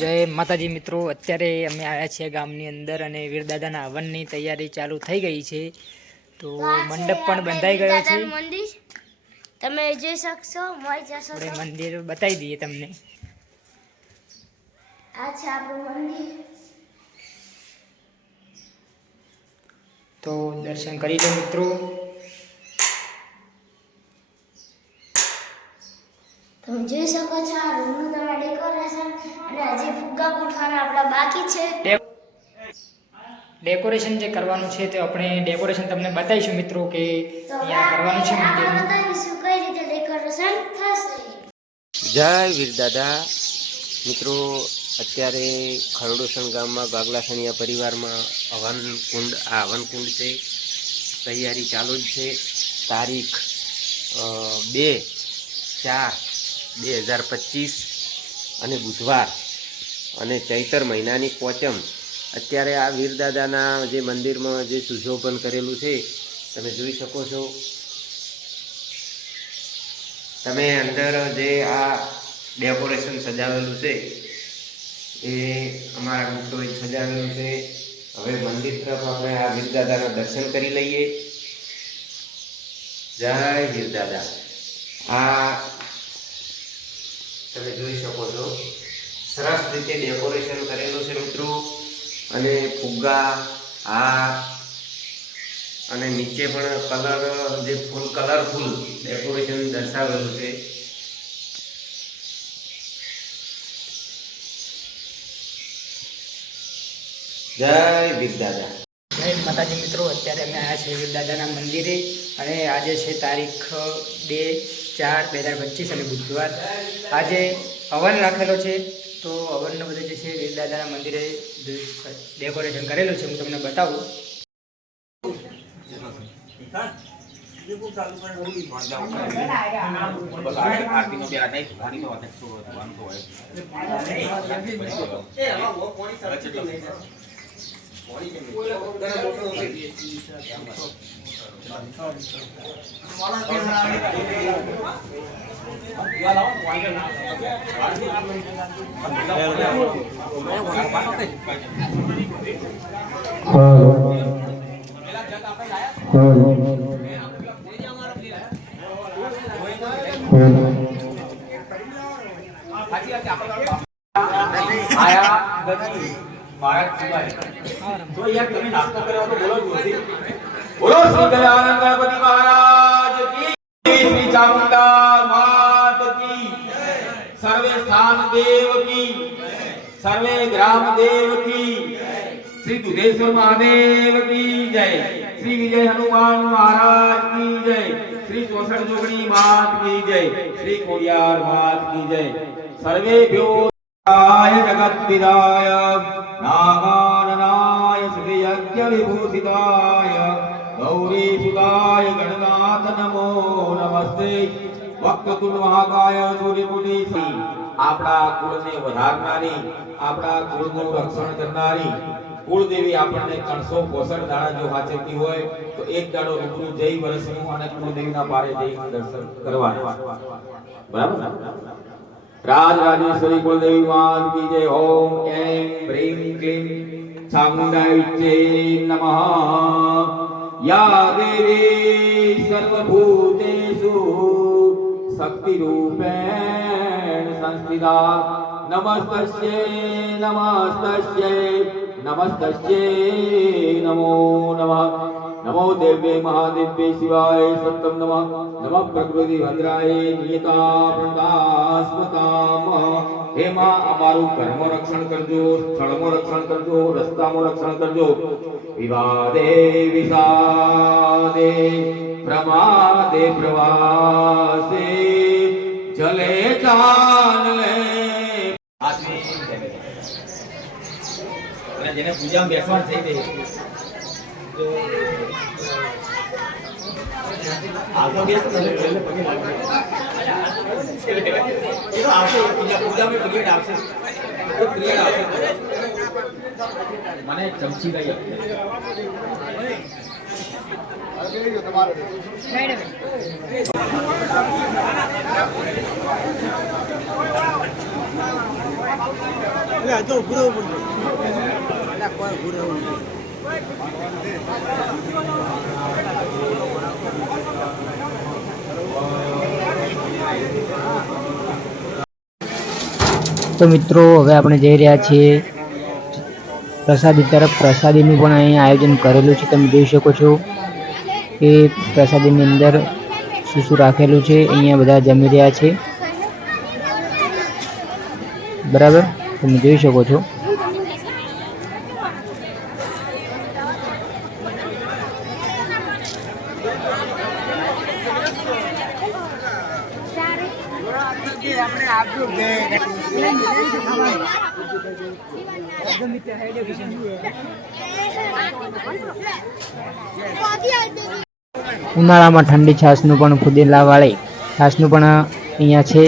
જય માતાજી મિત્રો, અત્યારે અમે આવ્યા છીએ ગામની અંદર અને વીરદાદાના હવનની તૈયારી ચાલુ થઈ ગઈ છે. તો મંડપ પણ બંધાઈ ગયો છે. તમે જોઈ શકશો, આપણે મંદિર બતાવી દઈએ તમને. આ છે આપણું મંદિર. તો દર્શન કરી લો મિત્રો. તમે જોઈ શકો છો આ રૂમનું તમારા ડેકોરેશન, અને હજી ફુગ્ગા ગોઠવાના આપણા બાકી છે. ડેકોરેશન જે કરવાનું છે તે આપણે ડેકોરેશન તમને બતાવીશું મિત્રો કે ત્યાં કરવાનું છે મંદિરનું. બતાવીશું કઈ રીતે ડેકોરેશન થશે. જય વીરદાદા મિત્રો, અત્યારે ખરડોસણ ગામમાં ભાગલાસણિયા પરિવારમાં હવન કુંડ છે. તૈયારી ચાલુ જ છે. તારીખ 2/4/2025 અને બુધવાર અને ચૈતર મહિનાની પોચમ. અત્યારે આ વીરદાદાના જે મંદિરમાં જે સુશોભન કરેલું છે તમે જોઈ શકો છો. તમે અંદર જે આ ડેકોરેશન સજાવેલું છે એ અમારા મિત્રોએ સજાવેલું છે. હવે મંદિર તરફ આપણે આ વીરદાદાના દર્શન કરી લઈએ. જય વીરદાદા. આ તમે જોઈ શકો છો, સરસ રીતે ડેકોરેશન કરેલું છે મિત્રો. અને ફુગ્ગા અને નીચે પણ કલર જે કલરફુલ ડેકોરેશન દર્શાવેલું છે. જય વીરદાદા. જય માતાજી મિત્રો, અત્યારે અમે આવ્યા છીએ વીરદાદાના મંદિરે અને આજે છે તારીખ 2/4/2025 અને બુધવાર. આજે હવન રાખેલો છે. તો હવનનો બધો જે છે વીરદાદાના મંદિરે ડેકોરેશન કરેલું છે, હું તમને બતાવું. तो यार तुम्हें नाश्ता करे हो तो बोलो जोशी। बोलो श्री गजानन गणपति महाराज की, श्री चामुंडा मात की, सर्वे स्थान देव की, सर्वे ग्राम देव की, श्री दुधेश्वर महादेव की जय, श्री विजय हनुमान महाराज की जय, श्री चौसठ जोगणी मात की जय, श्री कोडियार मात की जय। सर्वेभ्यो जगत्पिताय नागाननाय श्रीयज्ञ विभूषिताय गौरीसुताय गणनाथ नमो नमस्ते। वक्रतुंड महाकाय सूर्यकोटि આપણા કુળને વધારનારી, આપણા કુળનું રક્ષણ કરનારી કુળદેવી આપણને 365 દાડા જો હાચવતી હોય તો એક દાડો રૂબરૂ જઈ વર્ષનું અને કુળદેવીના પારે જઈ દર્શન કરવાના. બરાબર. राज राजेश्वरी कुलदेवी मात की जय। ओम ऐं ह्रीं क्लीं चामुंडायै नमः। या देवी सर्वभूतेषु शक्तिरूपेण संस्थिता नमस्तस्यै नमस्तस्यै नमस्तस्यै नमो नमः। नमो देव्ये महादेव्ये शिवाय सत्यं नमः। नमः प्रकृति भद्राय नियता प्रदास्मताम। हे मां અમારું ઘરનું રક્ષણ કરજો, સ્થળનું રક્ષણ કરજો, રસ્તાનું રક્ષણ કરજો। વિવાદે વિષાદે પ્રમાદે પ્રવાસે જલે ચાલે અને જેને પૂજામાં બેસવાનું થઈ ગઈ आपको भी ऐसा पहले पकड़ लगा ये तो आपसे पूजा में पकड़ आपसे तो क्रिएट आपसे माने चमची का ही अरे ये तुम्हारे नहीं તો મિત્રો હવે આપણે જઈ રહ્યા છીએ પ્રસાદી તરફ. પ્રસાદીનું પણ અહીંયા આયોજન કરેલું છે, તમે જોઈ શકો છો કે પ્રસાદીની અંદર શું શું રાખેલું છે. અહીંયા બધા જમી રહ્યા છે, બરાબર, તમે જોઈ શકો છો. ઉનાળામાં ઠંડી છાશનું પણ ફુદીનાવાળી છાશનું પણ અહીંયા છે.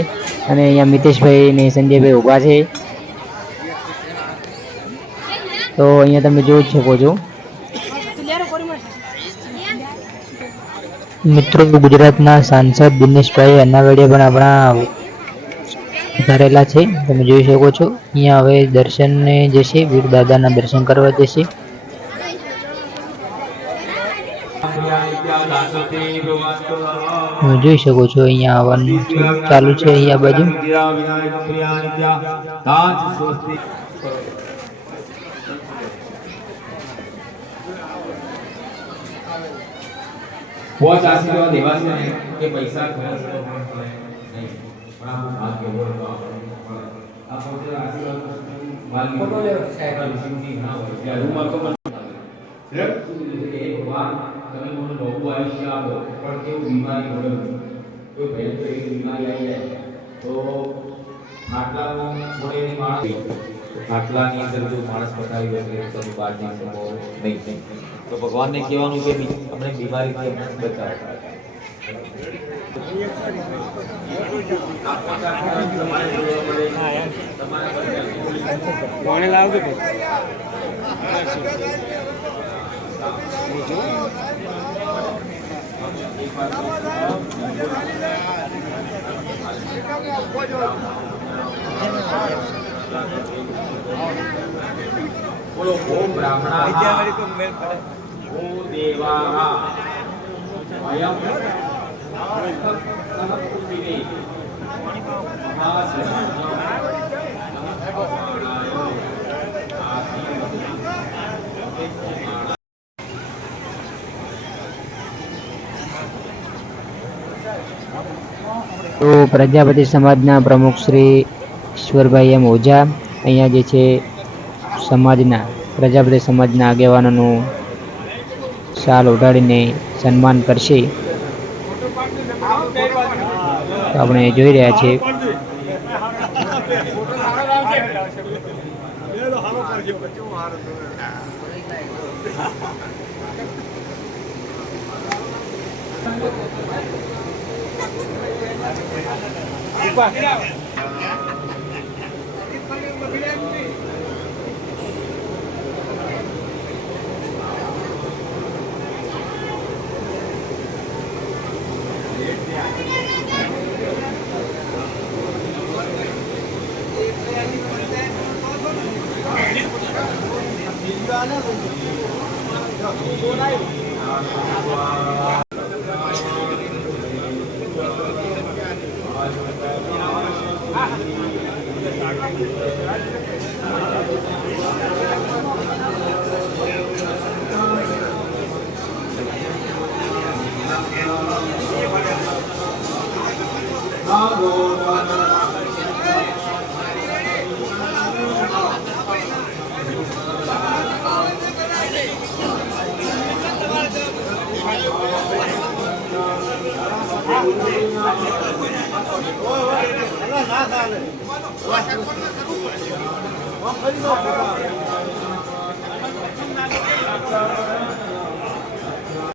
અને અહીંયા મિતેશભાઈ ને સંજયભાઈ ઊભા છે, તો અહીંયા તમે જોઈ જ શકો છો. મિત્રો, ગુજરાતના સાંસદ દિનેશભાઈ અનાવાડિયા પણ આપણા ધરેલા છે, તમે જોઈ શકો છો. અહીંયા હવે દર્શનને જશે, વીર દાદાના દર્શન કરવા જશે. તમે જોઈ શકો છો અહીંયા આવવાનું ચાલુ છે. અહીંયા બાજુ बहुत आशीर्वाद एवा છે ને કે પૈસા ખર્ચ નહીં, પણ આ ભાગ્ય બોલતો આ પોતે આશીર્વાદ વાલી ફોટો લે સાહેબ સિંધી ના હોય ત્યારે હું મારતો છે એ ભગવાન તમે મને લોબુ આયુષ્ય આપો, પણ કેવું બીમારી હોય, કોઈ ભયંકર એવી બીમારી આવી જાય તો ખાટલામાં છોડેની માણસ, ખાટલાની અંદર જો માણસ પતાવી હશે તો બહાર જઈ શકો નહીં. તો ભગવાનને કહેવાનું કે અમને બીમારીથી બચાવો. કોણે લાવજો કે બોલો ઓમ બ્રાહ્મણા ઓ દેવા અયમ સમપુતિને તો પ્રજાપતિ સમાજના પ્રમુખ શ્રી ઈશ્વરભાઈ એમ ઓઝા અહીંયા જે છે સમાજના પ્રજાપતિ સમાજના આગેવાનોનું શાલ ઓઢાડીને સન્માન કરશે. તો આપણે જોઈ રહ્યા છીએ. ના